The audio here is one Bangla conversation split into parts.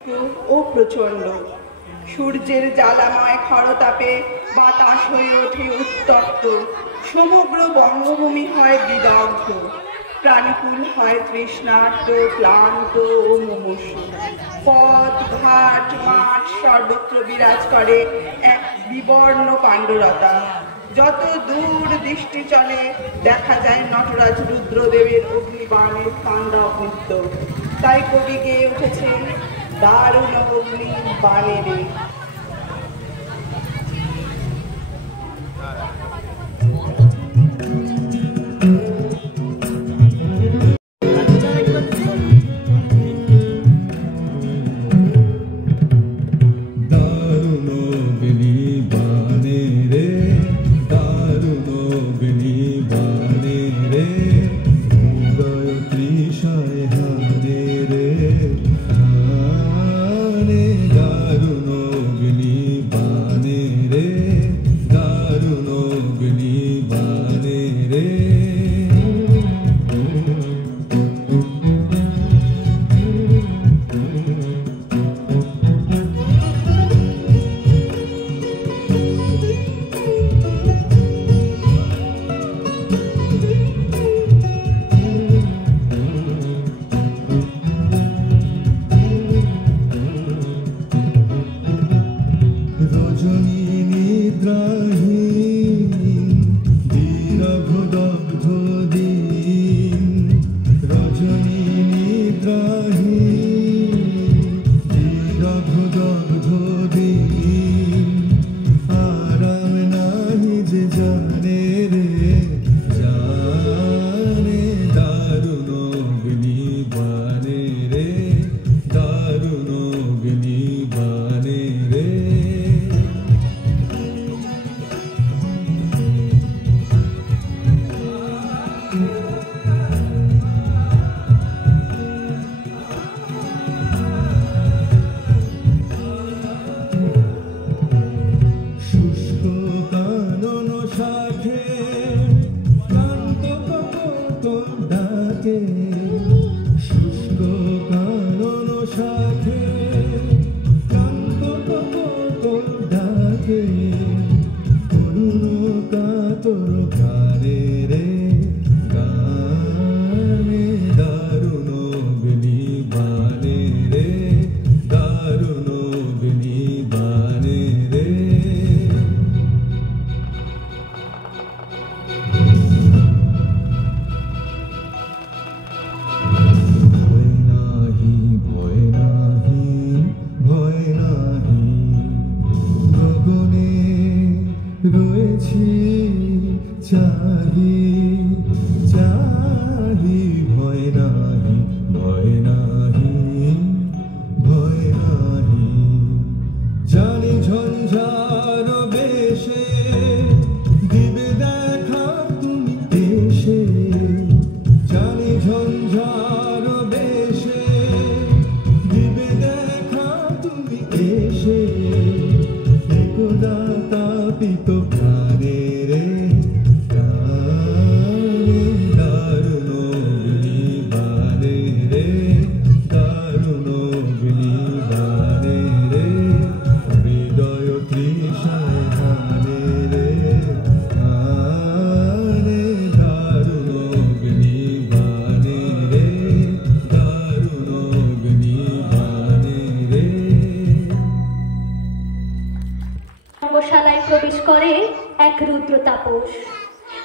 ও প্রচণ্ড। সূর্যের জ্বালাময় খরতাপে বাতাস হয়ে ওঠে উত্তপ্ত, সমগ্র বঙ্গভূমি হয় বিদগ্ধ, প্রাণীকুল হয় তৃষ্ণার্ত, ক্লান্ত ও মুমূর্ষু। পথ ঘাট মাঠ সর্বত্র বিরাজ করে এক বিবর্ণ পাণ্ডুরতা। যত দূর দৃষ্টি চলে দেখা যায় নটরাজ রুদ্রদেবের অগ্নিবাণের তাণ্ডব নৃত্য। তাই কবি গেয়ে উঠেছেন দারুণ অগ্নি বাণে রে।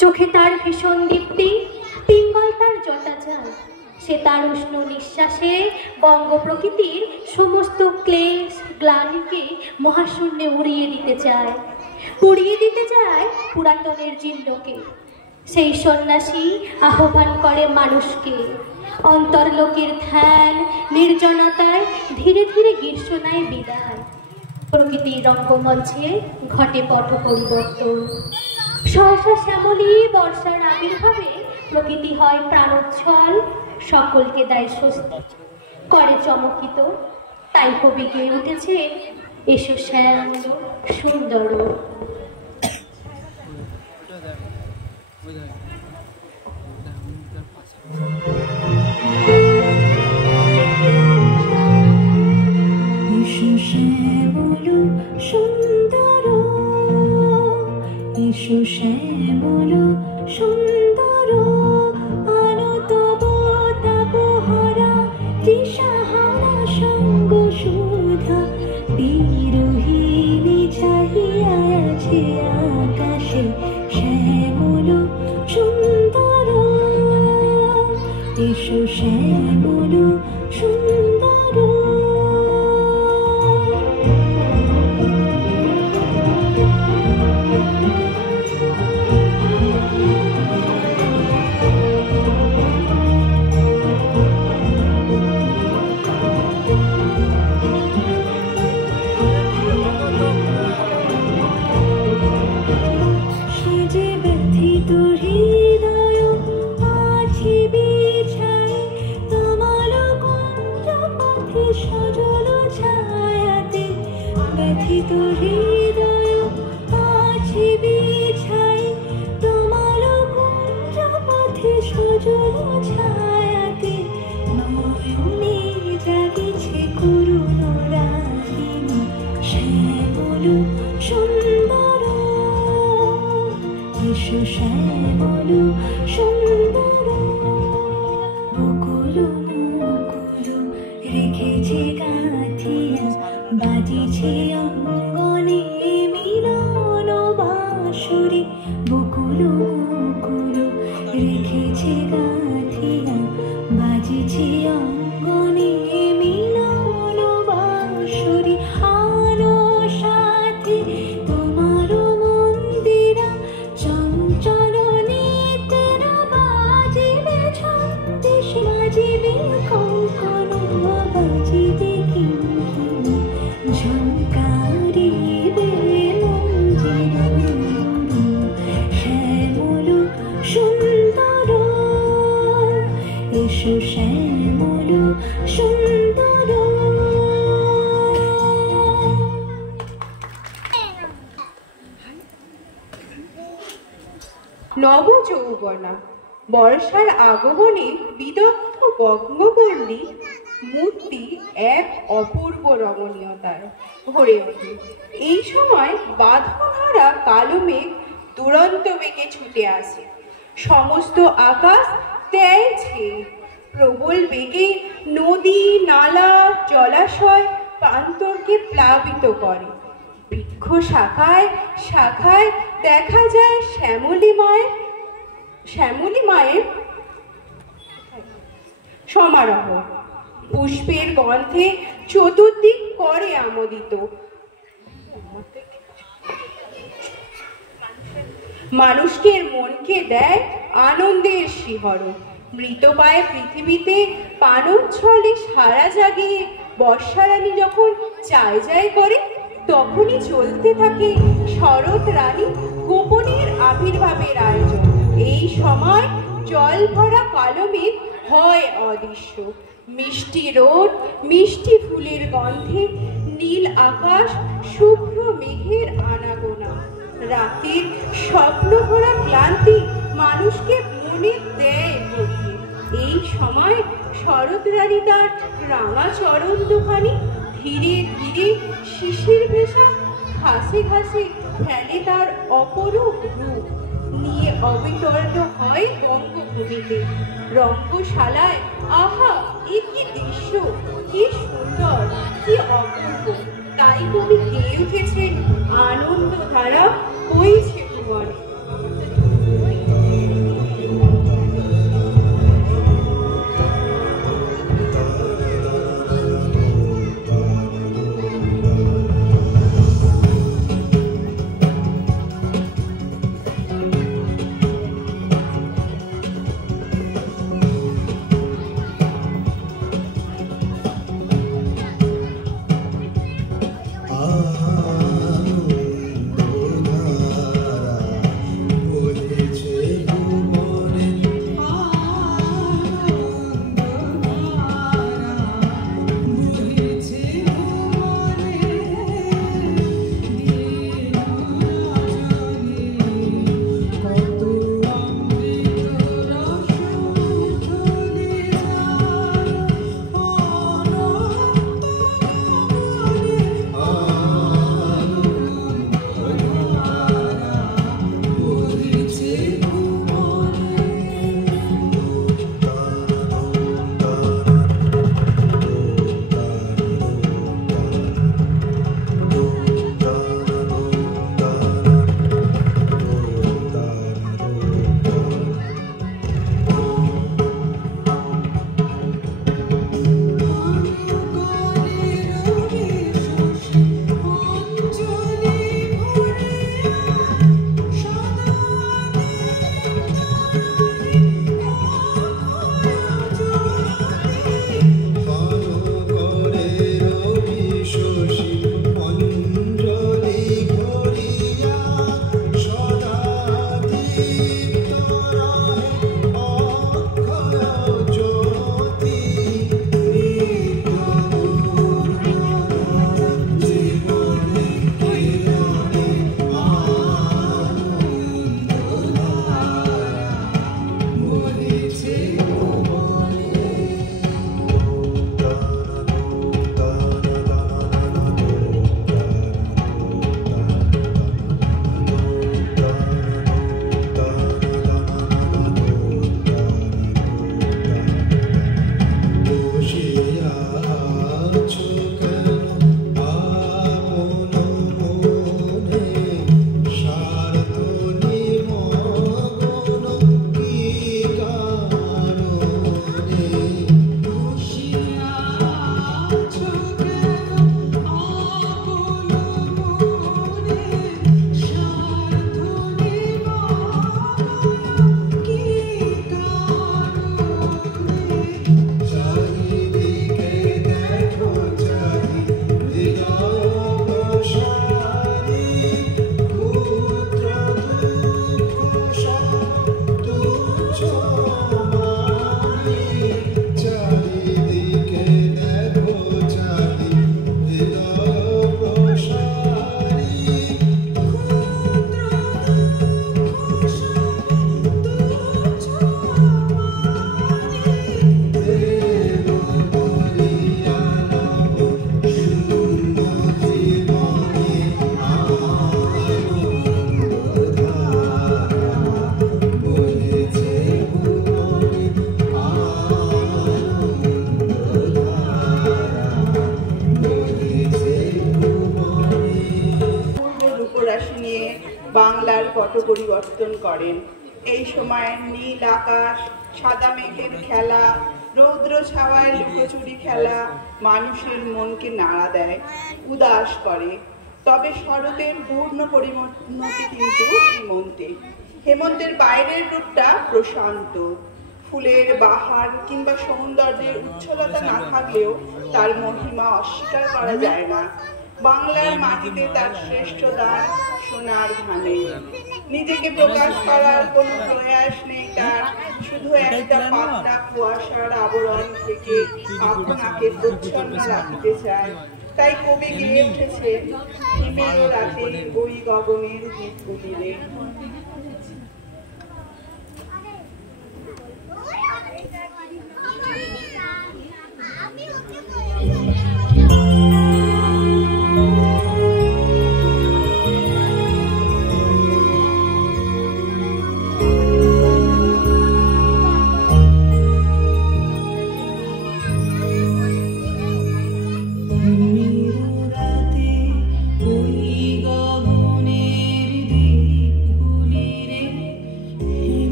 চোখে তার ভীষণ দীপ্তি, পিঙ্গল তার জটাজাল। সে তার উষ্ণ নিঃশ্বাসে বঙ্গ প্রকৃতির সমস্ত ক্লেশ গ্লানিকে মহাশূন্যে উড়িয়ে দিতে চায়, পুড়িয়ে দিতে চায় পুরাতনের জীর্ণকে। সেই সন্ন্যাসী আহ্বান করে মানুষকে, অন্তর্লোকের ধ্যান নির্জনতায় ধীরে ধীরে গ্রীষ্মনায় বিদায়। প্রকৃতির রঙ্গমঞ্চে ঘটে পট পরিবর্তন। সহসা শ্যামলী বর্ষার আবির্ভাবে প্রকৃতি হয় প্রাণোচ্ছল, সকলকে দেয় স্বস্তি, করে চমকিত। তাই কবি গেয়ে উঠেছে এসো শ্যাম সুন্দর। বিরোহিণী চাহিয়া আছে আকাশে শ্যামল সুন্দর, এসো শ্যামল সুন্দর। সজল ছায়াতে ব্যথিত হৃদয় আছে বিছাই, তোমার কুঞ্জ পথে সজল ছায়াতে নয়নে জাগিছে করুণ রাগিনী শ্যামল সুন্দর, এসো শ্যামল সুন্দর। বকুল মুকুল রেখেছে গাঁথিয়া, বাজিছে অঙ্গনে মিলন বাঁশরি। বকুল মুকুল রেখেছে গাঁথিয়া, বাজিছে অঙ্গনে মিলন বাঁশরি। আলো সাথে তোমার মন্দিরা চঞ্চল নিতের বাজিবে ছন্দেশ, বাজিবে কঙ্কন, বাজিবে কিঙ্কিণী, ঝঙ্কারিবে মঞ্জিরা। শ্যামল সুন্দর, এসো শ্যামল সুন্দর। নবযৌবনা বর্ষার আগমনে বিদগ্ধ বঙ্গপল্লী মূর্তি এক অপূর্ব রমণীয়তায় ভরে ওঠে। এই সময় বাঁধনহারা কালো মেঘ দুরন্ত বেগে ছুটে আসে, সমস্ত আকাশ দেয় ছেয়ে। প্রবল বেগে নদী নালা জলাশয় প্রান্তরকে প্লাবিত করে। বৃক্ষ শাখায় শাখায় দেখা যায় শ্যামলী মায়ের সমারোহ। পুষ্পের গন্ধে চতুর্দিক করে আমোদিত। মানুষকে মনকে দেয় আনন্দের শিহরণ। মৃতপায়ে পৃথিবীতে পানোচ্ছলে সারা জাগিয়ে বর্ষারানী যখন চায় যায় করে, তখনই চলতে থাকে শরৎ রানী গোপনের আবির্ভাবের আয়োজন। এই সময় জল ভরা কালো মেঘ হয় অদৃশ্য। মিষ্টি রোদ, মিষ্টি ফুলের গন্ধে নীল আকাশ, শুভ্র মেঘের আনাগোনা। রাতের স্বপ্ন ভরা ক্লান্তি মানুষকে মনে দেয় ভরিয়ে। এই সময় শরৎ রানী তার রাঙা চরণ দুখানি ধীরে ধীরে শিশির ভেসা ঘাসে ঘাসে ফেলে তার অপরূপ রূপ নিয়ে অবিতর্ণ হয় বঙ্গভূমিতে। রঙ্গশালায় আহা, এ কি দৃশ্য, কি সুন্দর, কি অপূর্ব! তাই কবি গেয়ে উঠেছেন আনন্দ ধারা বইছে ভুবনে। बोल বাংলার পট পরিবর্তন করেন। এই সময় নীল আকাশ, সাদা মেঘের খেলা, রৌদ্র ছাওয়ায় লুকোচুরি খেলা মানুষের মনকে নাড়া দেয়, উদাস করে। তবে শরতের পূর্ণ পরিণতি কিন্তু হেমন্তে। হেমন্তের বাইরের রূপটা প্রশান্ত। ফুলের বাহার কিংবা সৌন্দর্যের উচ্ছলতা না থাকলেও তার মহিমা অস্বীকার করা যায় না। বাংলার মাটিতে তার শ্রেষ্ঠ দান সোনার ধানে। নিজেকে প্রকাশ করার কোনো প্রয়াস নেই তার, শুধু একটা পাতলা কুয়াশার আবরণ থেকে আপনাকে প্রচ্ছন্ন রাখতে চায়। তাই কবি গেয়ে উঠেছে হিমেল রাতে ওই গগনের দ্বীপগুলিরে।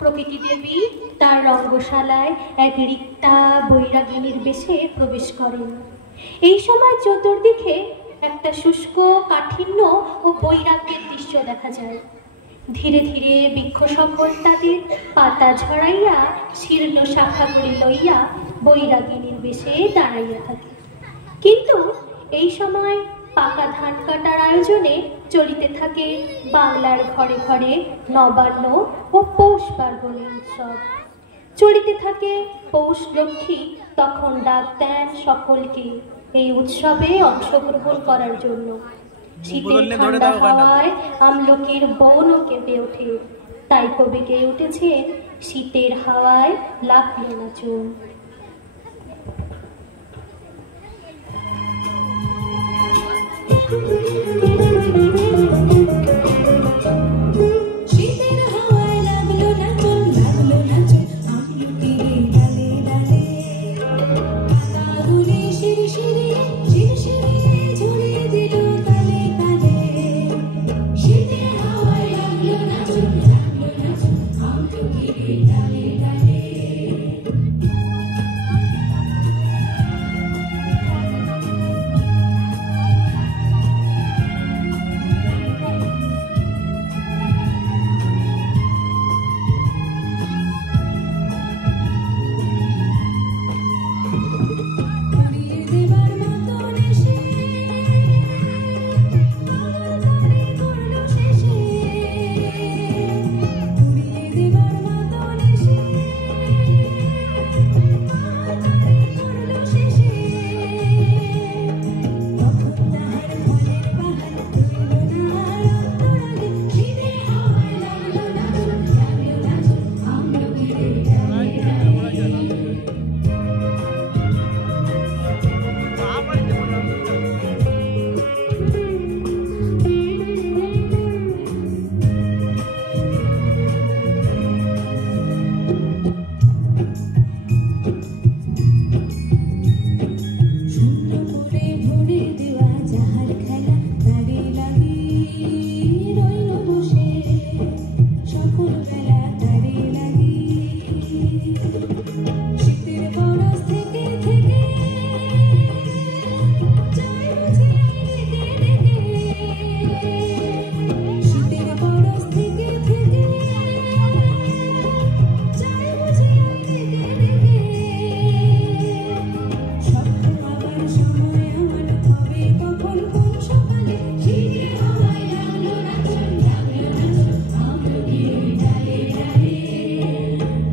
প্রকৃতি দেবী তার রঙ্গশালায় এক রিক্তা বৈরাগিনীর বেশে প্রবেশ করেন। এই সময় চতুর্দিকে একটা শুষ্ক কাঠিন্য ও বৈরাগ্যের দৃশ্য দেখা যায়। ধীরে ধীরে বৃক্ষসম্পদ তাদের পাতা ঝরাইয়া শীর্ণ শাখাগুলি লইয়া বৈরাগিনীর বেশে দাঁড়াইয়া থাকে। কিন্তু এই সময় পাকা ধান কাটার আয়োজনে চলিতে থাকে বাংলার ঘরে ঘরে নবান্ন ও পৌষ পার্বণের উৎসব। চলিতে থাকে পৌষ লক্ষ্মী তখন ডাক দেন সকলকে এই উৎসবে অংশগ্রহণ করার জন্য। শীতের ঠান্ডা হাওয়ায় আমলকির বনও কেঁপে ওঠে, তাই কবি গেয়ে উঠেছেন শীতের হাওয়ায় লাগলো না চুন। শীতের হাওয়ায় লাগলো না চুন, লাগলো না চুন আমলকির ডালে ডালে, পাতাগুলি শিরশিরে শিরশিরে ঝরিয়ে দিল তালে তালে। শীতের হাওয়ায় লাগলো না চুন, লাগলো না চুন আমলকির ডালে ডালে। উড়িয়ে দেবার মতন এসে আমার বাড়ি করলো শেষে, উড়িয়ে দেবার মতন এসে আমার বাড়ি করলো শেষে। তখন তাহার ফলের বাহার রইল না আর অন্তরালে। শীতের হাওয়ায় লাগলো না চুন, লাগলো না চুন আমলকির ডালে ডালে। শূন্য করে ভরে দেওয়া যাহার খেলা, তারে লাগি রইল বসে সকল বেলা তারে লাগি। শীতের বরস থেকে থেকে যায় বুঝি ডেকে ডেকে, শীতের বরস থেকে থেকে যায় বুঝি ডেকে ডেকে। স্বপ্ন আবার সময় আমার হবে কখন কোন সকালে। শীতের হাওয়ায় লাগলো না চুন, লাগলো না চুন আমলকির ডালে ডালে,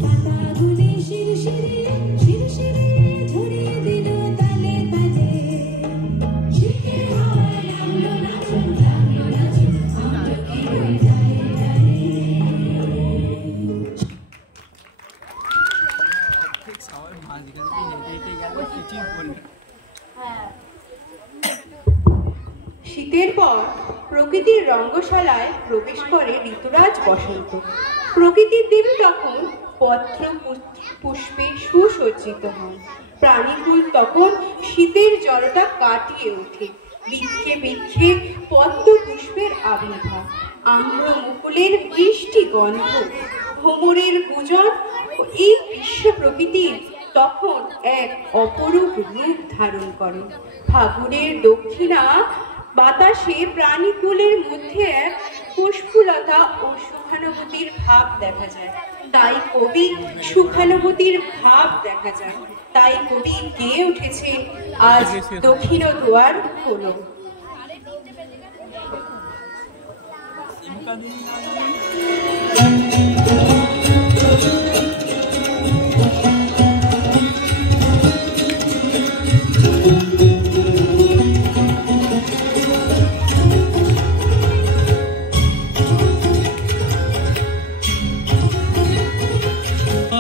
পাতাগুলি শিরশিরে শিরশিরে ঝরিয়ে দিল তালে তালে। শীতের হাওয়ায় লাগলো না চুন, লাগলো না চুন আমলকির ডালে ডালে। শীতের পর প্রকৃতির রঙ্গশালায় প্রবেশ করে ঋতুরাজ বসন্ত। প্রকৃতির দেবী তখন পত্র পুষ্পে সুসজ্জিত হন। প্রাণীকুল তখন শীতের জলটা কাটিয়ে ওঠে। বৃক্ষে বৃক্ষে পদ্ম পুষ্পের আবির্ভাব, আম্র মুকুলের বৃষ্টি গন্ধ, ভ্রমরের গুজন ও এই বিশ্ব প্রকৃতির তখন এক অপরূপ রূপ ধারণ করে। ফাগুনের দক্ষিণা বাতাসে প্রাণীকুলের মধ্যে এক পুষ্পলতা ও সুখানুভূতির ভাব দেখা যায়। তাই কবি সুখানুভূতির ভাব দেখা যায়, তাই কবি গেয়ে উঠেছে আজ দক্ষিণ দুয়ার হলো।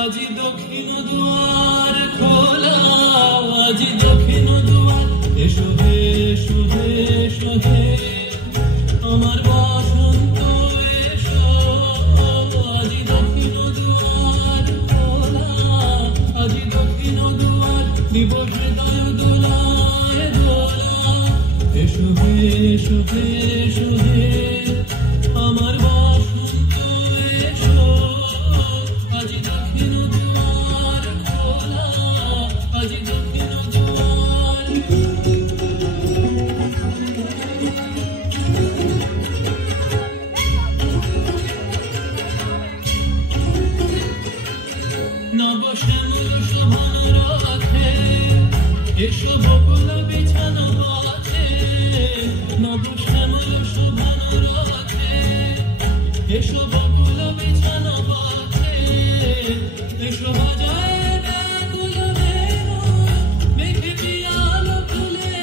আজি দক্ষিণ দুয়ার খোলা, আজি দক্ষিণ দুয়ার, এসো হে এসো হে এসো হে আমার বসন্ত এসো। আজি দক্ষিণ দুয়ার খোলা, আজি দক্ষিণ দুয়ার, দিবস হৃদয় দোলায় দোলা। এসো হে এসো হে এসো হে আমার বসন্ত এসো। আজি দক্ষিণ দুয়ার খোলা, আজি দক্ষিণ দুয়ার। নব শ্যামল শোভন রাখে, এসো বকুল বিছানো আছে। নব শ্যামল শোভন রাখে, এসো বকুল বিছানো আছে। এসো বাজায় ব্যাকুল বেণু, মেঘে পিয়ালো ফুলে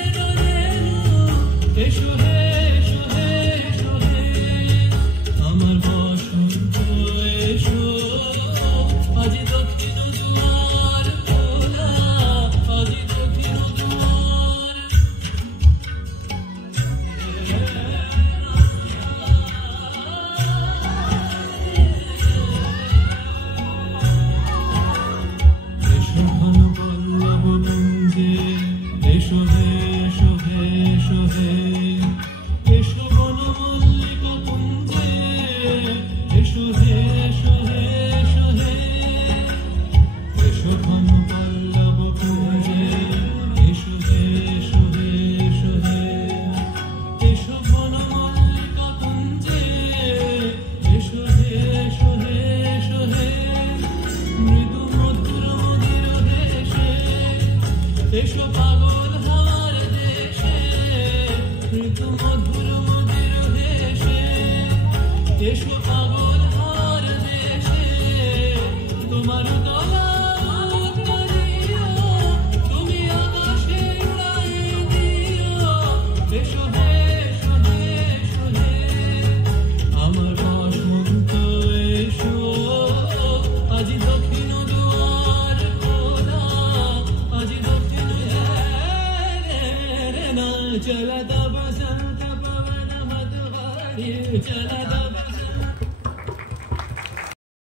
এসো পাগল হাওয়ার দেশে ঋতু মধুর মধুর দেশে এসো পাগল হাওয়ার দেশে তোমার দলা করিও তুমি আকাশে উড়াই দিও এসো হে এসো হে এসো হে আমার বসন্ত এসো আজি দক্ষিণ দুয়ার খোলা আজি দক্ষিণ রে না চলা दा बसंत पवन मधुवारी चला दा